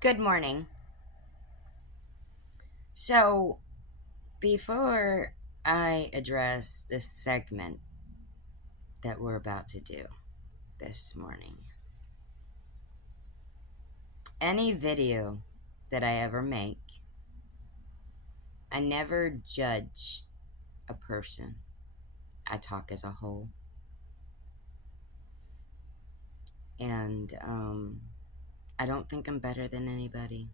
Good morning. So, before I address this segment that we're about to do this morning, any video that I ever make, I never judge a person. I talk as a whole. And I don't think I'm better than anybody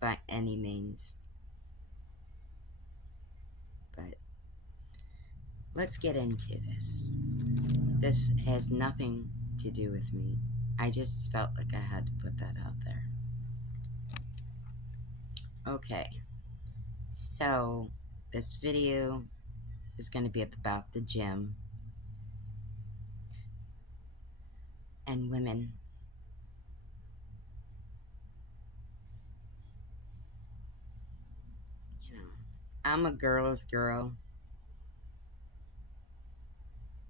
by any means. But let's get into this. This has nothing to do with me. I just felt like I had to put that out there. Okay, so this video is going to be about the gym and women. You know, I'm a girl's girl,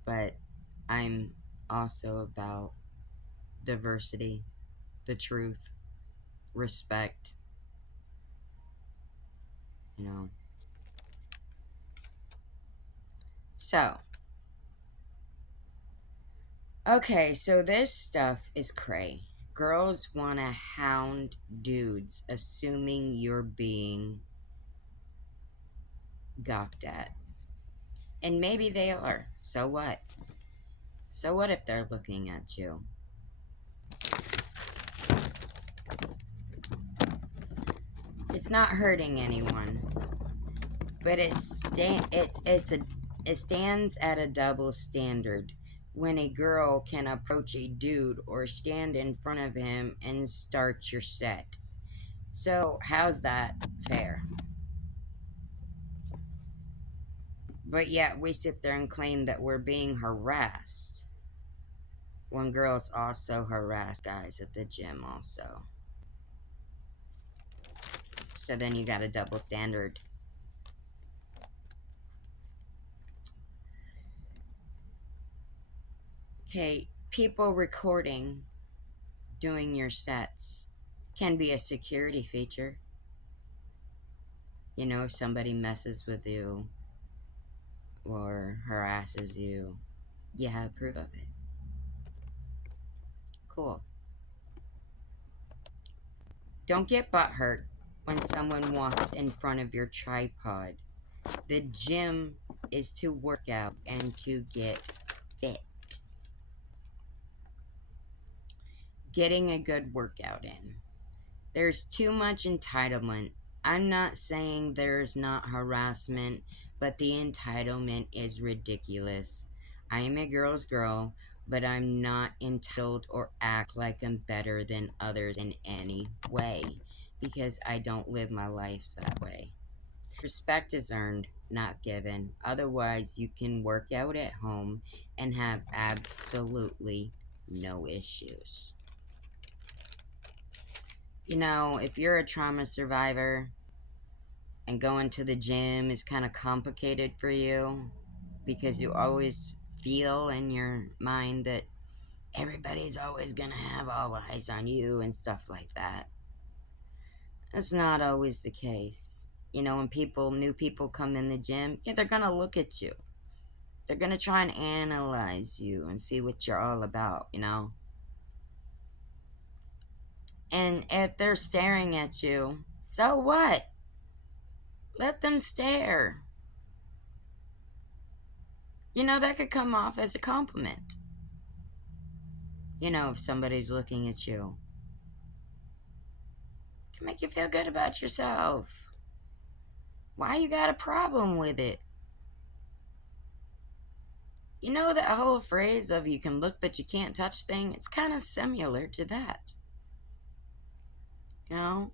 but I'm also about diversity, the truth, respect, you know. So, okay, so this stuff is cray. Girls want to hound dudes, assuming you're being gawked at. And maybe they are. So what? So what if they're looking at you? It's not hurting anyone, but it stands at a double standard when a girl can approach a dude or stand in front of him and start your set. So how's that fair? But yet we sit there and claim that we're being harassed when girls also harass guys at the gym also. So then you got a double standard. Okay, people recording doing your sets can be a security feature. You know, if somebody messes with you or harasses you, you have proof of it. Cool. Don't get butthurt when someone walks in front of your tripod. The gym is to work out and to get fit. Getting a good workout in. There's too much entitlement. I'm not saying there's not harassment, but the entitlement is ridiculous. I am a girl's girl, but I'm not entitled or act like I'm better than others in any way because I don't live my life that way. Respect is earned, not given. Otherwise, you can work out at home and have absolutely no issues. You know, if you're a trauma survivor and going to the gym is kind of complicated for you because you always feel in your mind that everybody's always going to have all eyes on you and stuff like that. That's not always the case. You know, when new people come in the gym, yeah, they're going to look at you. They're going to try and analyze you and see what you're all about, you know? And if they're staring at you, so what? Let them stare. You know, that could come off as a compliment. You know, if somebody's looking at you, it can make you feel good about yourself. Why you got a problem with it? You know that whole phrase of you can look but you can't touch thing? It's kind of similar to that. You know?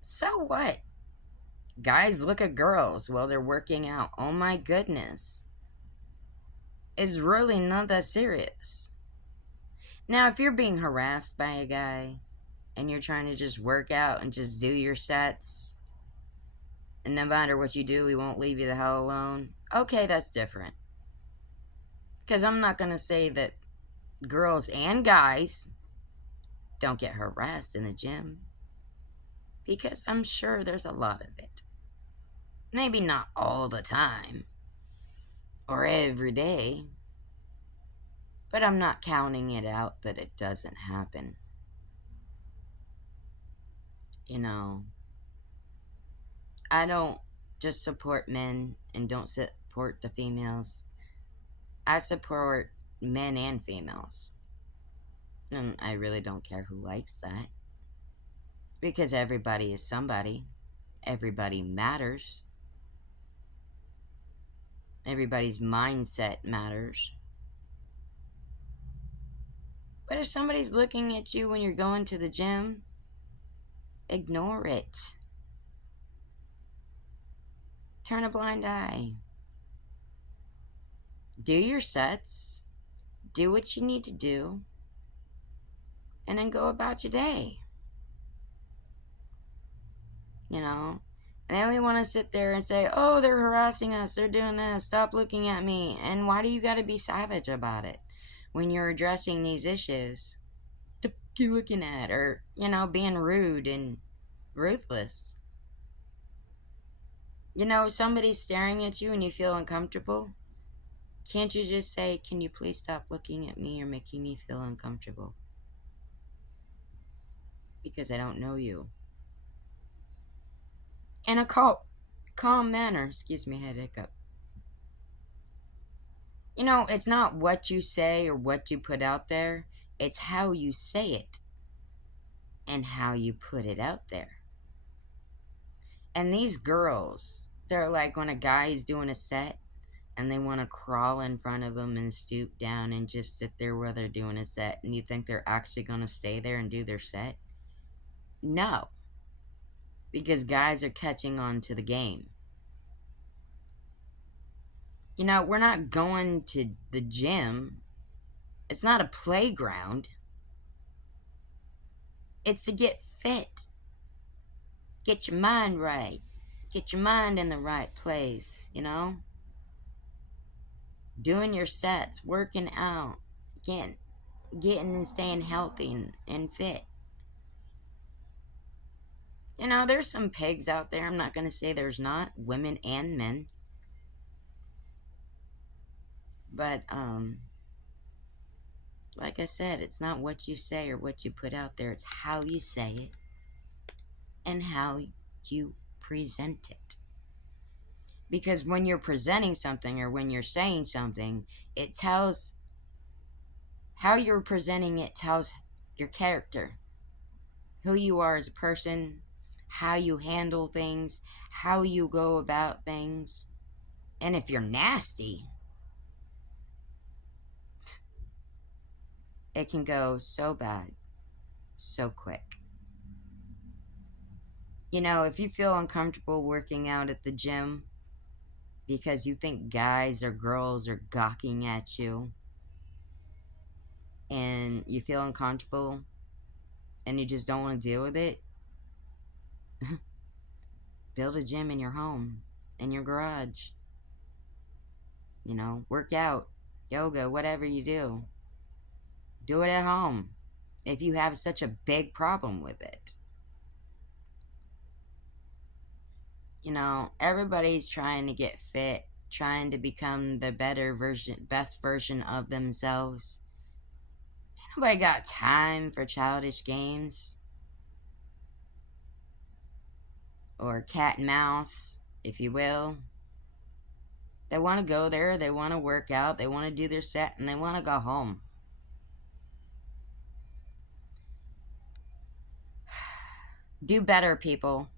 So what? Guys look at girls while they're working out. Oh my goodness. It's really not that serious. Now, if you're being harassed by a guy and you're trying to just work out and just do your sets, and no matter what you do, he won't leave you the hell alone, okay, that's different. Because I'm not going to say that girls and guys don't get harassed in the gym, because I'm sure there's a lot of it. Maybe not all the time or every day, but I'm not counting it out that it doesn't happen. You know, I don't just support men and don't support the females. I support men and females. And I really don't care who likes that. Because everybody is somebody. Everybody matters. Everybody's mindset matters. But if somebody's looking at you when you're going to the gym, ignore it. Turn a blind eye. Do your sets. Do what you need to do. And then go about your day. You know? And then we want to sit there and say, oh, they're harassing us. They're doing this. Stop looking at me. And why do you got to be savage about it when you're addressing these issues? The fuck you looking at? Or, being rude and ruthless. Somebody's staring at you and you feel uncomfortable. Can't you just say, can you please stop looking at me? You're making me feel uncomfortable. Because I don't know you. In a calm manner. Excuse me, I had a hiccup. It's not what you say or what you put out there. It's how you say it. And how you put it out there. And these girls, they're like when a guy is doing a set and they want to crawl in front of them and stoop down and just sit there while they're doing a set, and you think they're actually going to stay there and do their set? No. Because guys are catching on to the game. We're not going to the gym. It's not a playground. It's to get fit. Get your mind right. Get your mind in the right place, Doing your sets, working out, getting and staying healthy and fit. There's some pigs out there. I'm not going to say there's not. Women and men. But, like I said, it's not what you say or what you put out there. It's how you say it and how you present it. Because when you're presenting something or when you're saying something, it tells how you're presenting it, tells your character, who you are as a person, how you handle things, how you go about things. And if you're nasty, it can go so bad, so quick. If you feel uncomfortable working out at the gym because you think guys or girls are gawking at you and you feel uncomfortable and you just don't want to deal with it, build a gym in your home, in your garage. Work out, yoga, whatever you do. Do it at home if you have such a big problem with it. Everybody's trying to get fit, trying to become the best version of themselves. Ain't nobody got time for childish games. Or cat and mouse, if you will. They want to go there, they want to work out, they want to do their set, and they want to go home. Do better, people.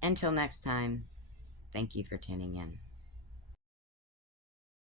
Until next time, thank you for tuning in.